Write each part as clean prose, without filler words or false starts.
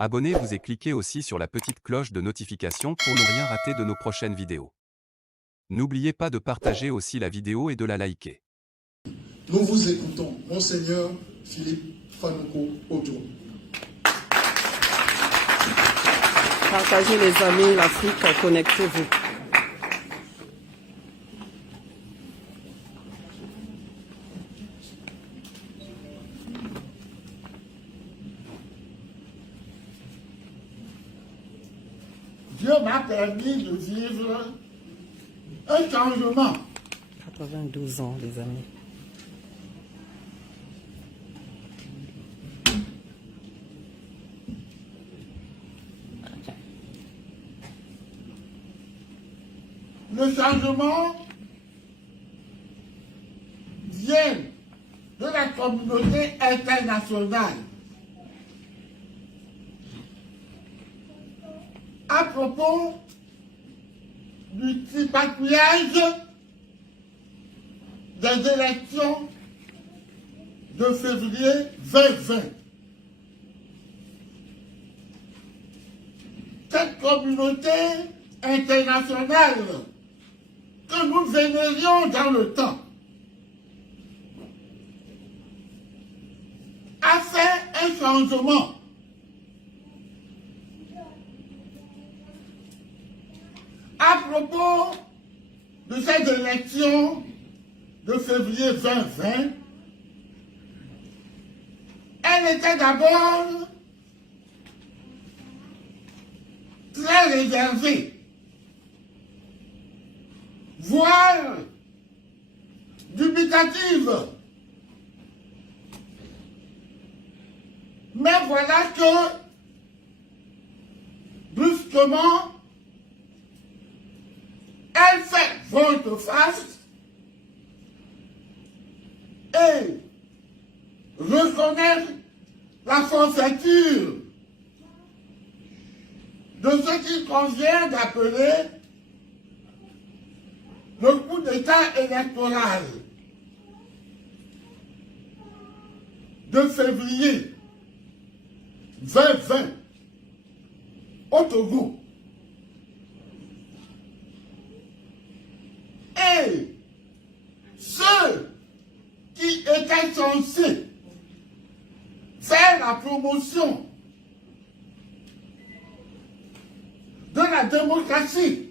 Abonnez-vous et cliquez aussi sur la petite cloche de notification pour ne rien rater de nos prochaines vidéos. N'oubliez pas de partager aussi la vidéo et de la liker. Nous vous écoutons, Monseigneur Philippe Fanouko Ojo. Partagez les amis, l'Afrique, connectez-vous. Dieu m'a permis de vivre un changement. 92 ans, les amis. Le changement vient de la communauté internationale. À propos du tripatouillage des élections de février 2020. Cette communauté internationale que nous vénérions dans le temps a fait un changement. À propos de cette élection de février 2020, elle était d'abord très réservée, voire dubitative. Mais voilà que, brusquement, elle fait volte-face et reconnaît la forfaiture de ce qu'il convient d'appeler le coup d'État électoral de février 2020 au Togo. Et ceux qui étaient censés faire la promotion de la démocratie,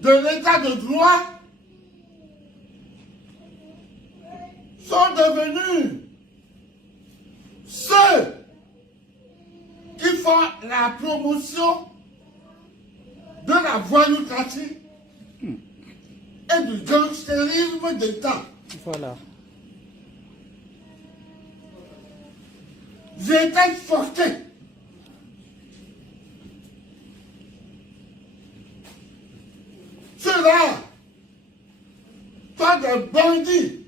de l'état de droit, sont devenus ceux qui font la promotion de la voyoucratie et du gangstérisme d'État. Voilà. J'ai été forcé ceux-là sont des bandits.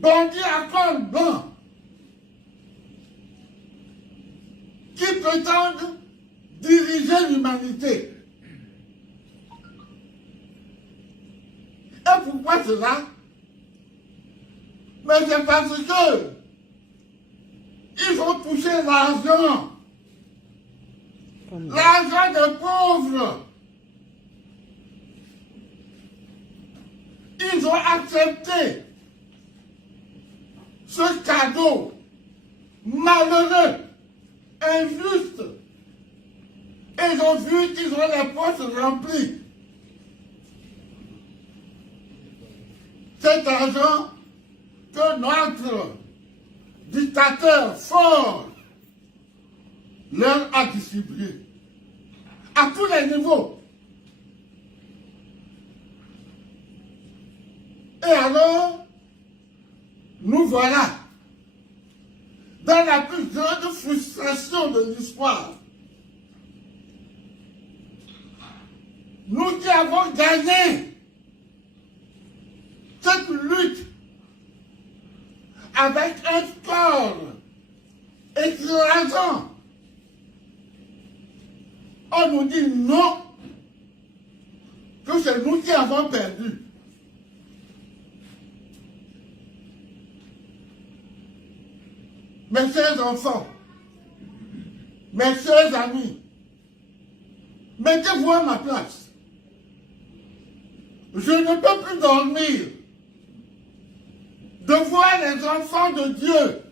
Bandits à col blanc qui prétendent diriger l'humanité. Et pourquoi cela? Mais c'est parce que ils vont toucher l'argent. L'argent des pauvres. Ils ont accepté ce cadeau malheureux, injuste. Et ils ont vu qu'ils ont les poches remplies. Cet argent que notre dictateur fort leur a distribué à tous les niveaux. Et alors, nous voilà dans la plus grande frustration de l'histoire. Nous qui avons gagné cette lutte avec un score écrasant, on nous dit non, que c'est nous qui avons perdu. mes chers enfants, mes chers amis, mettez-vous à ma place. Je ne peux plus dormir de voir les enfants de Dieu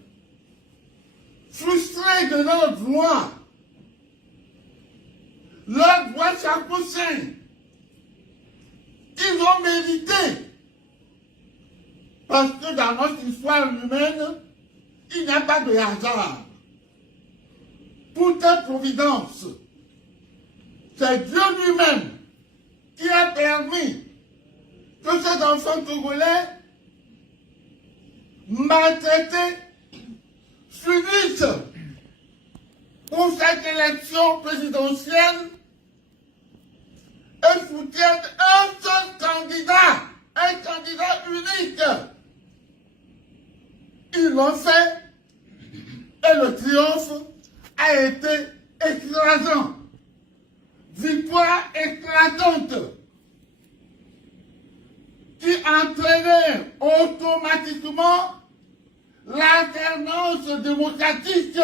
frustrés de leur droit sacro-saint qu'ils ont mérité. Parce que dans notre histoire humaine, il n'y a pas de hasard. Tout est providence. C'est Dieu lui-même qui a permis que ces enfants togolais maltraités s'unissent pour cette élection présidentielle et soutiennent un seul candidat unique. Ils l'ont fait et le triomphe a été écrasant. Victoire éclatante qui entraînait automatiquement l'alternance démocratique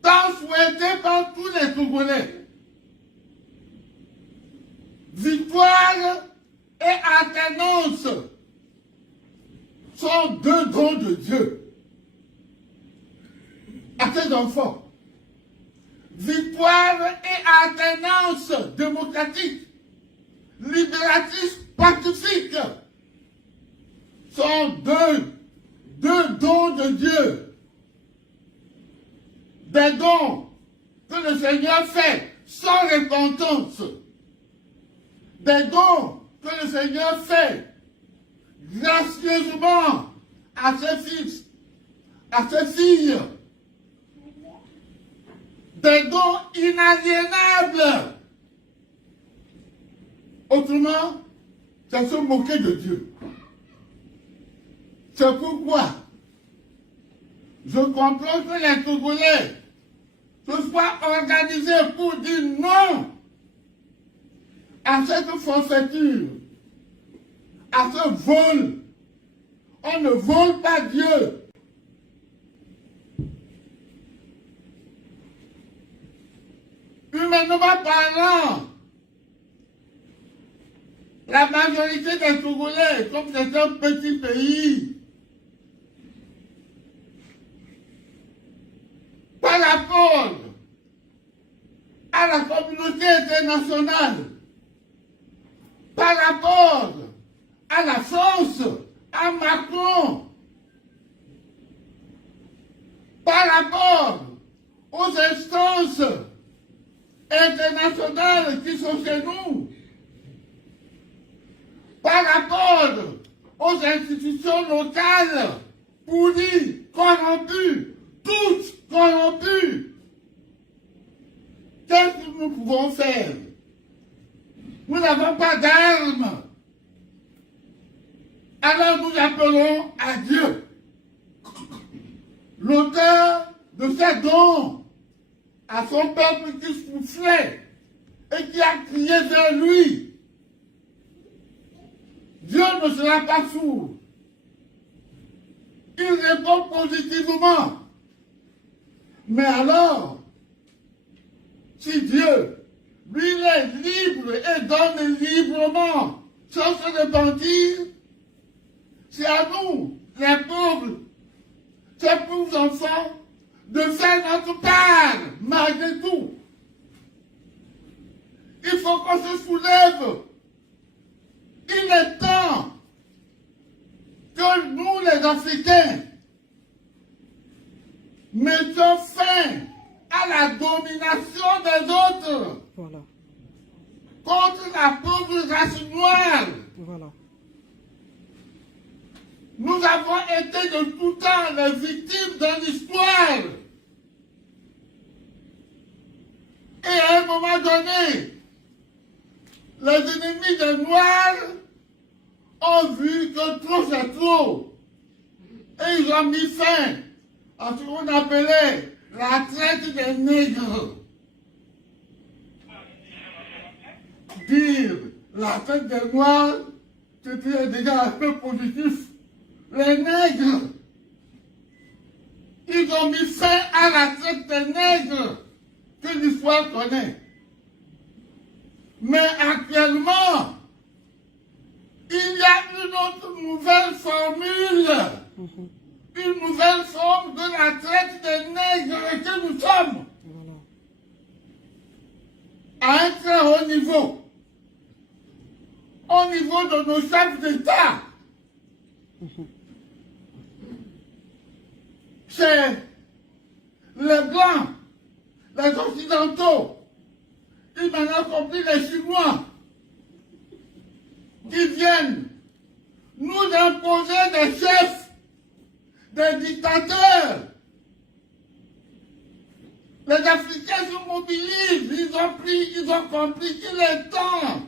tant souhaitée par tous les Togolais. Victoire et alternance sont deux dons de Dieu à ses enfants. Victoire et alternance démocratique, libératrice, pacifique sont deux dons de Dieu. Des dons que le Seigneur fait sans repentance. Des dons que le Seigneur fait gracieusement à ses fils, à ses filles. Des dons inaliénables. Autrement, c'est se moquer de Dieu. C'est pourquoi je comprends que les Togolais se soient organisés pour dire non à cette forfaiture, à ce vol. On ne vole pas Dieu. Humainement parlant, la majorité des Togolais, comme c'est un petit pays, par rapport à la communauté internationale, par rapport à la France, à Macron, par rapport aux instances internationales qui sont chez nous, par rapport aux institutions locales pourries, corrompues, toutes corrompues. Qu'est-ce que nous pouvons faire? Nous n'avons pas d'armes. Alors nous appelons à Dieu, l'auteur de ces dons, à son peuple qui soufflait et qui a crié vers lui. Dieu ne sera pas sourd. Il répond positivement. Mais alors, si Dieu, lui, il est libre et donne librement, sans se repentir, c'est à nous, les pauvres, ces pauvres enfants, de faire notre part, malgré tout. Il faut qu'on se soulève. Il est temps que nous, les Africains, mettions fin à la domination des autres. Voilà. Contre la pauvre race noire. Voilà. Nous avons été de tout temps les victimes de l'histoire. Et à un moment donné, les ennemis des Noirs ont vu que trop c'est trop. Et ils ont mis fin à ce qu'on appelait la traite des nègres. Dire la traite des Noirs, c'était déjà un peu positif. Les nègres, Ils ont mis fin à la traite des nègres que l'histoire connaît. Mais actuellement, il y a une autre nouvelle formule, une nouvelle forme de la traite des nègres que nous sommes. À un très haut niveau, au niveau de nos chefs d'État. C'est les Blancs, les Occidentaux, ils maintenant compris les Chinois, qui viennent nous imposer des chefs, des dictateurs. Les Africains se mobilisent, ils ont compris qu'il est temps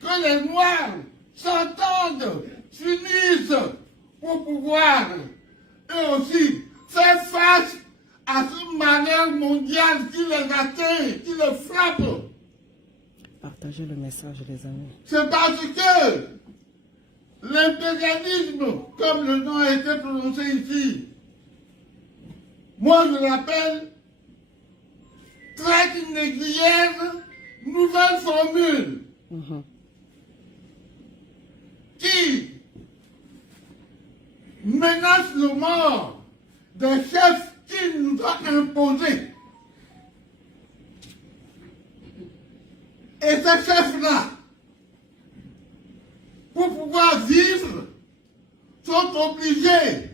que les Noirs s'entendent, s'unissent pour pouvoir eux aussi faire face à ce malheur mondial qui les atteint, qui les frappe. Partagez le message, les amis. C'est parce que l'impérialisme, comme le nom a été prononcé ici, moi je l'appelle traite négrière, nouvelle formule, qui menace le mort des chefs qu'il nous a imposés. Et ces chefs-là, pour pouvoir vivre, sont obligés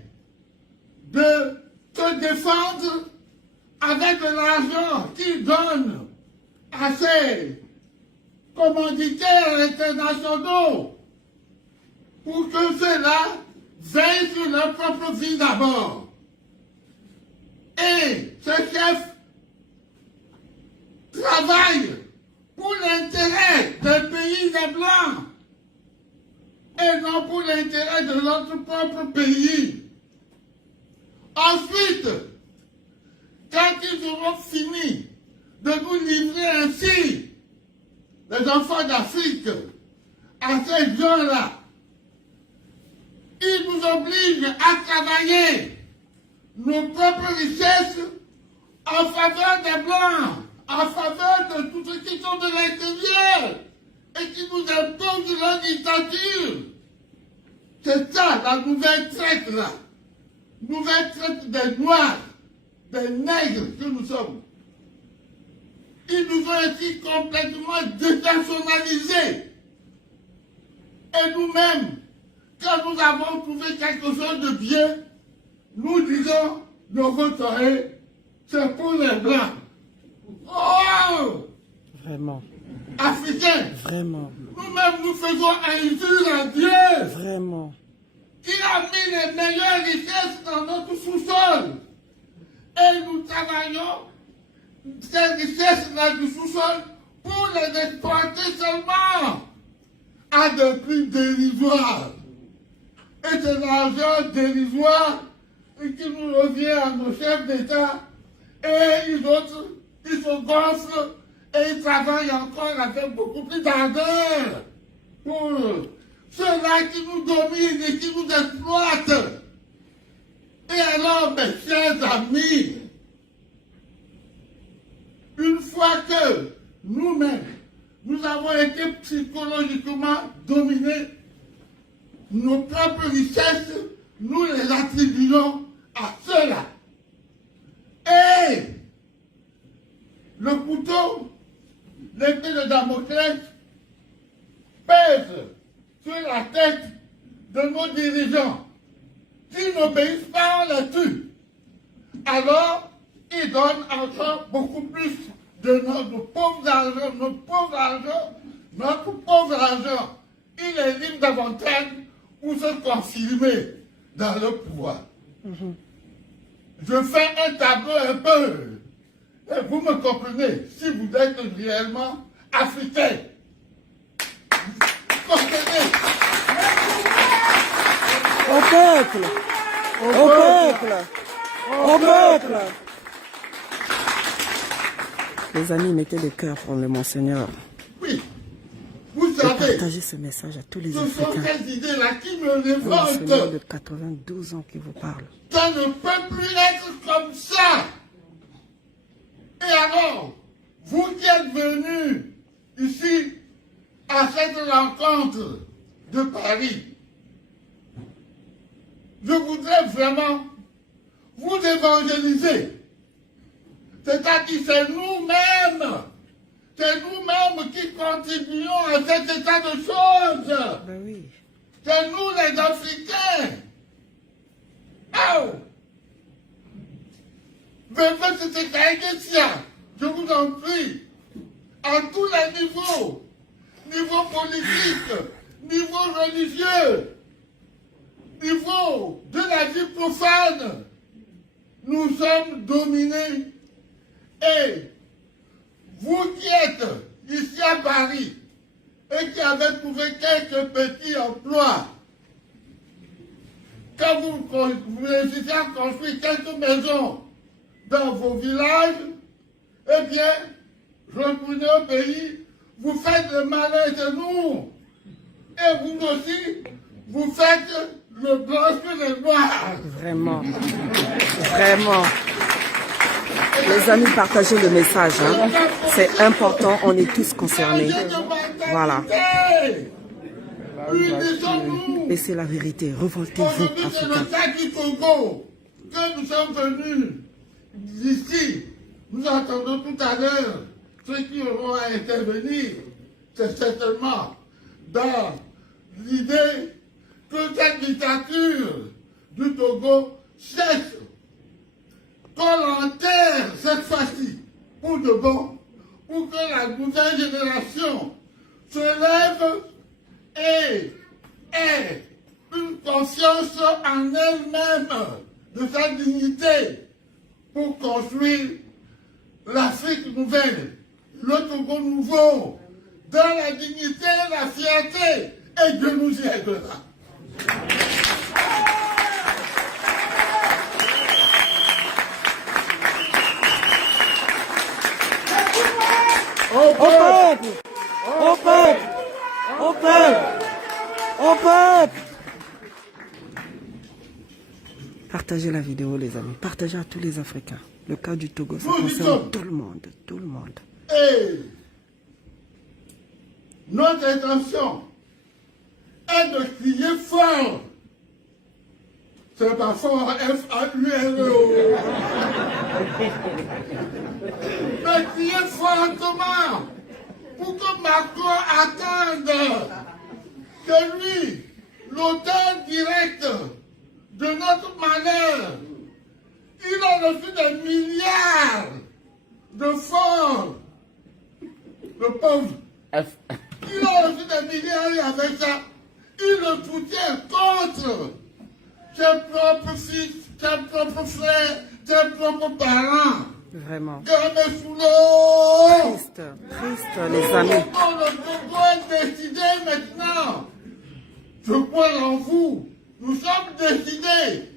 de se défendre avec de l'argent qu'ils donnent à ces commanditaires internationaux pour que ceux-là veillent sur leur propre vie d'abord. Et ces chefs travaillent pour l'intérêt des pays des Blancs et non pour l'intérêt de notre propre pays. Ensuite, quand ils auront fini de nous livrer ainsi, les enfants d'Afrique, à ces gens-là, ils nous obligent à travailler nos propres richesses en faveur des Blancs, en faveur de tous ceux qui sont de l'extérieur et qui nous imposent leur dictature. C'est ça la nouvelle traite là. Nouvelle traite des Noirs, des nègres que nous sommes. Ils nous ont ainsi complètement dépersonnalisés. Et nous-mêmes, quand nous avons trouvé quelque chose de bien, nous disons, nos votes, c'est pour les Blancs. Oh! Vraiment. Africains. Vraiment. Nous-mêmes, nous faisons injure à Dieu. Vraiment. Qui a mis les meilleures richesses dans notre sous-sol. Et nous travaillons ces richesses-là du sous-sol pour les exporter seulement à des prix dérisoires. Et c'est l'argent dérisoire qui nous revient à nos chefs d'État. Et les autres, ils se gonflent et ils travaillent encore avec beaucoup plus d'ardeur pour ceux-là qui nous dominent et qui nous exploitent. Et alors, mes chers amis, une fois que nous-mêmes, nous avons été psychologiquement dominés, nos propres richesses, nous les attribuons à ceux-là. Et le couteau, l'épée de Damoclès, pèse sur la tête de nos dirigeants. S'ils n'obéissent pas, on les tue. Alors, ils donnent encore beaucoup plus de notre pauvre argent, notre pauvre argent. Ils les livrent davantage pour se confirmer dans le pouvoir. Je fais un tableau un peu. Et vous me comprenez, si vous êtes réellement africain. Vous comprenez? Au peuple. Au peuple. Au peuple. Les amis, mettez le cœur pour le Monseigneur. Oui. Vous savez Partagez ce message à tous les Ce sont Africains. ces idées-là qui me Un seigneur de révoltent. 92 ans qui vous parle. Ça ne peut plus être comme ça. Et alors, vous qui êtes venus ici à cette rencontre de Paris, je voudrais vraiment vous évangéliser. C'est-à-dire, c'est nous-mêmes qui contribuons à cet état de choses. Ben oui. C'est nous les Africains. Oh! Venez cette Iglesia, je vous en prie, à tous les niveaux, niveau politique, niveau religieux, niveau de la vie profane, nous sommes dominés. Et vous qui êtes ici à Paris et qui avez trouvé quelques petits emplois, quand vous réussissez à construire quelques maisons dans vos villages, eh bien, retournez au pays, vous faites le malin de nous. Et vous aussi, vous faites le blanc sur les noirs. Vraiment. Vraiment. Les amis, partagez le message. Hein. C'est important, on est tous concernés. Voilà. Unissons-nous. Et c'est la vérité. Revoltez-vous, Aujourd'hui, c'est le Africains. cas du Congo que nous sommes venus ici. Nous entendons tout à l'heure ceux qui auront à intervenir. C'est certainement dans l'idée que cette dictature du Togo cesse, qu'on l'enterre cette fois-ci pour de bon, pour que la nouvelle génération se lève et ait une conscience en elle-même de sa dignité pour construire l'Afrique nouvelle, le Togo nouveau, dans la dignité, la fierté, et Dieu nous y aidera. Au peuple! Au peuple! Au peuple! Au peuple! Partagez la vidéo, les amis. Partagez à tous les Africains. Le cas du Togo, ça concerne tout le monde. Tout le monde. Et notre intention est de crier fort. C'est pas fort, F-A-U-R-E-O. De crier fortement pour que Macron attende que lui, l'auteur direct de notre malheur, il a reçu des milliards de fonds. Le pauvre. Il a reçu des milliards et avec ça, il le soutient contre ses propres fils, ses propres frères, ses propres parents. Vraiment. Gardez sous l'eau. Triste, triste, les amis. Le Togo est décidé maintenant. Je crois en vous. Nous sommes décidés.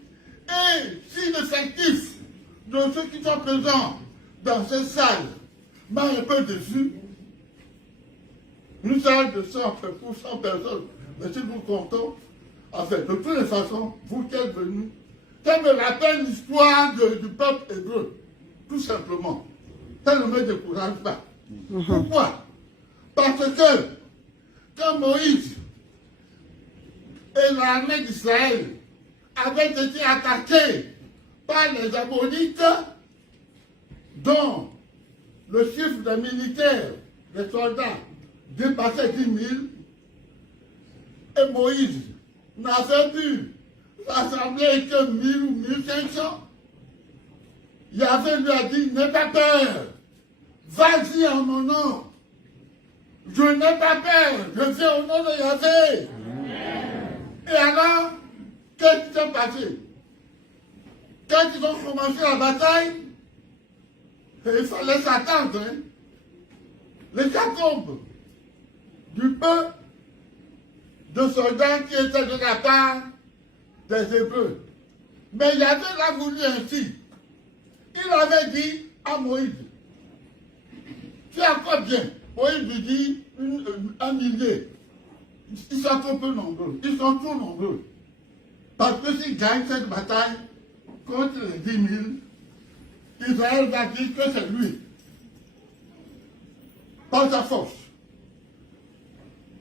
Et si l'effectif de ceux qui sont présents dans cette salle m'a un peu déçu, une salle de 100 pour 100 personnes, mais si nous comptons, en fait, de toutes les façons, vous qui êtes venus, ça me rappelle l'histoire du peuple hébreu, tout simplement. Ça ne me décourage pas. Pourquoi? Parce que quand Moïse et l'armée d'Israël avaient été attaqués par les Ammonites, dont le chiffre des militaires, des soldats, dépassait 10 000, et Moïse n'avait pu rassembler que 1000 ou 1500, Yahvé lui a dit, n'aie pas peur, vas-y en mon nom. Je n'ai pas peur, je viens au nom de Yahvé. Et alors, qu'est-ce qui s'est passé? Quand ils ont commencé la bataille, il fallait s'attendre. Hein? Les catombes du peu de soldats qui étaient de la part des Hébreux. Mais Yahvé l'a voulu ainsi. Il avait dit à Moïse, tu as quoi bien? Moïse lui dit 1 millier. ils sont trop peu nombreux. Ils sont trop nombreux. Parce que s'ils gagnent cette bataille contre les 10 000, Israël va dire que c'est lui. Par sa force.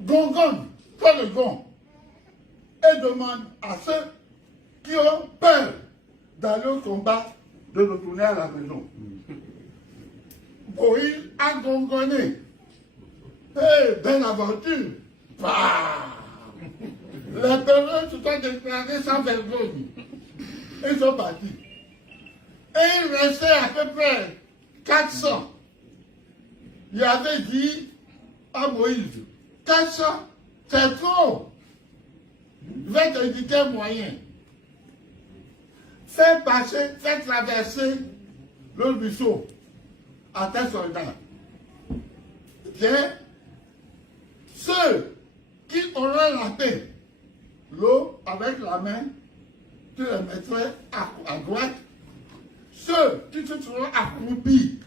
Gongonne, fais le gong. Et demande à ceux qui ont peur d'aller au combat de retourner à la maison. Moïse a gongonné. Hey, belle aventure. Bah. Les peureux se sont déclarés sans vergogne. Ils sont partis. Et il restait à peu près 400. Il avait dit à Moïse, 400, c'est trop. Je vais te indiquer un moyen. Fais traverser le ruisseau à tes soldats. Bien, ceux qui auront la paix, l'eau avec la main, tu les mettrais à droite. Ceux qui se seront accroupis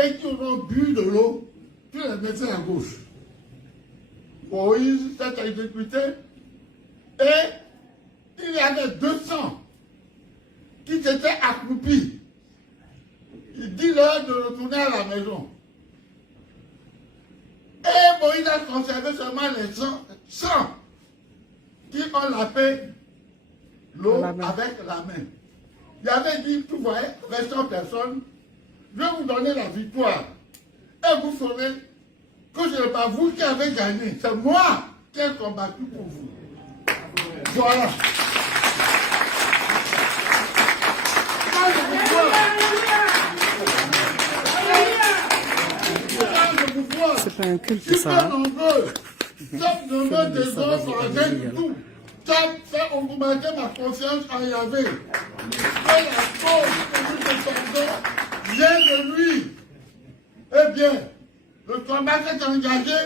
et qui auront bu de l'eau, tu les mettrais à gauche. Moïse s'est exécuté et il y avait 200 qui s'étaient accroupis. Il dit leur de retourner à la maison. Et Moïse a conservé seulement les 100 qui ont la paix, l'eau avec la main. Il avait dit, vous voyez, avec 100 personnes, je vais vous donner la victoire. Et vous ferez que ce n'est pas vous qui avez gagné, c'est moi qui ai combattu pour vous. Voilà. C'est pas un culte, ça. Hein? Ça fait augmenter ma confiance en Yahvé. Et la cause que nous défendons vient de lui. Eh bien, le combat s'est engagé.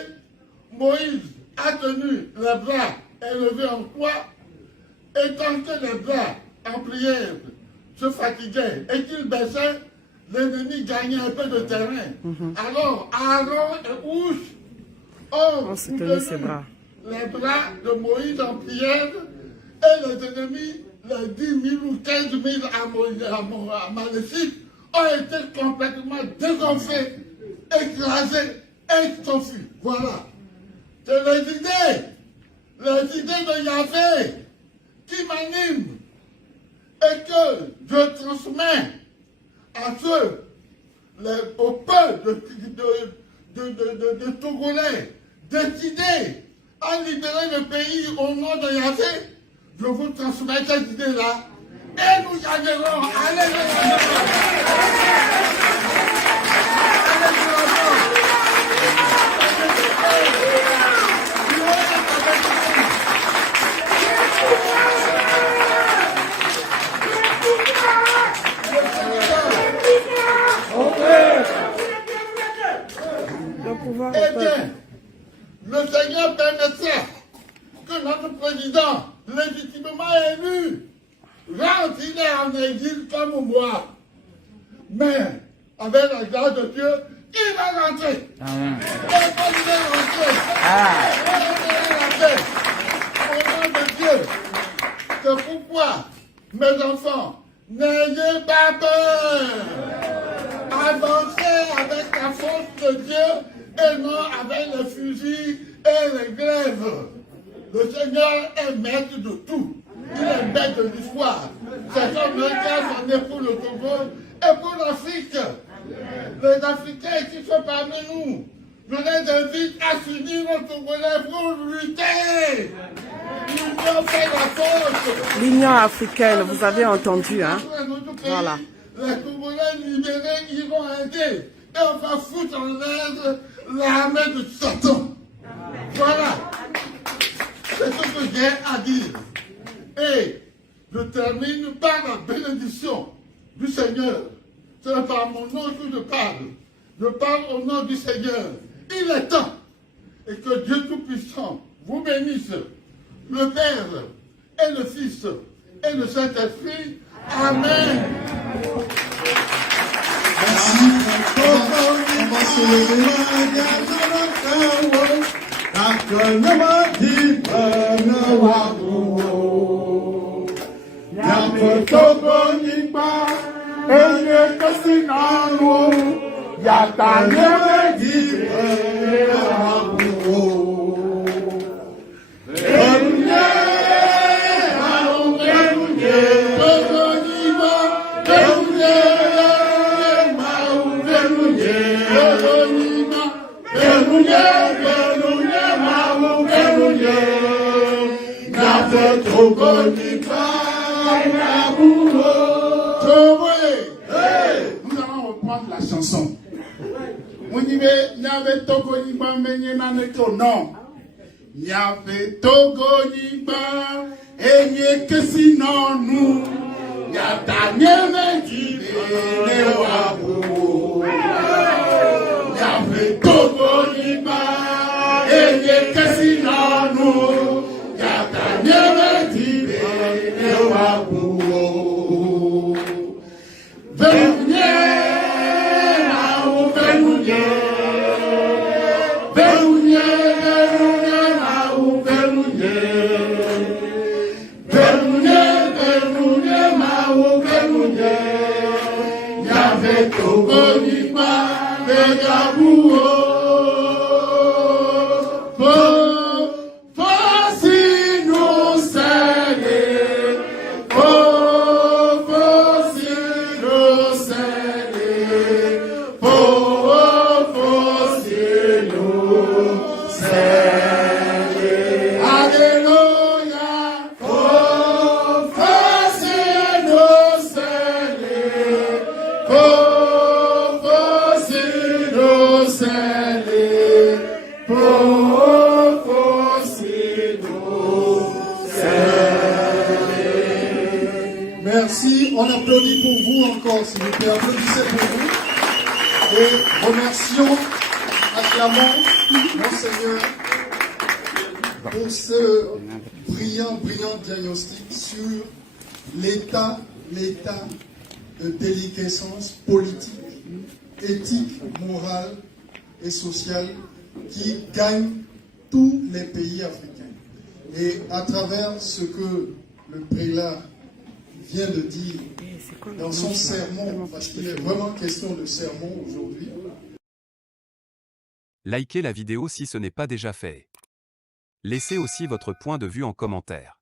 Moïse a tenu les bras élevés en croix. Et tant que les bras en prière se fatiguaient et qu'ils baissaient, l'ennemi gagnait un peu de terrain. Alors, Aaron et Oush ont soutenu les bras de Moïse en prière et les ennemis, les 10 000 ou 15 000 amalécites, ont été complètement dégonflés, écrasés et s'enfuis. Voilà. C'est les idées de Yahvé qui m'animent et que je transmets à ceux, au peuple de Togolais, décidés à libérer le pays au nom de Yahvé. Je vous transmets cette idée-là et nous gagnerons. Alléluia. Eh bien, le Seigneur permettra que notre président, légitimement élu, rentre, il est en exil comme moi. Mais, avec la grâce de Dieu, il va rentrer. Amen. Et quand il est rentré, il va rentrer. Au nom de Dieu. C'est pourquoi, mes enfants, n'ayez pas peur. Avancez avec la force de Dieu et non avec les fusils et les glaives. Le Seigneur est maître de tout. Il est maître de l'histoire. C'est comme le cas qu'on est pour le Togo et pour l'Afrique. Les Africains qui sont parmi nous, je les invite à s'unir au Togolais pour lutter. L'Union fait la force. L'Union africaine, vous avez entendu, hein? Voilà. Les Togolais libérés iront aider. Et on va foutre en l'air l'armée de Satan. Voilà. C'est ce que j'ai à dire. Et je termine par la bénédiction du Seigneur. Ce n'est pas mon nom que je parle. Je parle au nom du Seigneur. Il est temps. Et que Dieu Tout-Puissant vous bénisse. Le Père et le Fils et le Saint-Esprit. Amen. Merci. On va se lever. Nous allons reprendre la chanson. Nyave Togo Niba menye na neto non. Nyave Togo Niba enye kesi non nous. Nyata nyeme jibe ne wabu. Nyave Togo Niba enye kesi non nous. Nyata nyeme jibe ne wabu. Merci, on applaudit pour vous encore, s'il vous plaît, applaudissez pour vous. Et remercions, acclamons Monseigneur pour ce brillant diagnostic sur l'état de déliquescence politique, éthique, morale et sociale qui gagne tous les pays africains. Et à travers ce que le prélat vient de dire dans son sermon, parce qu'il est vraiment question de sermon aujourd'hui. Likez la vidéo si ce n'est pas déjà fait. Laissez aussi votre point de vue en commentaire.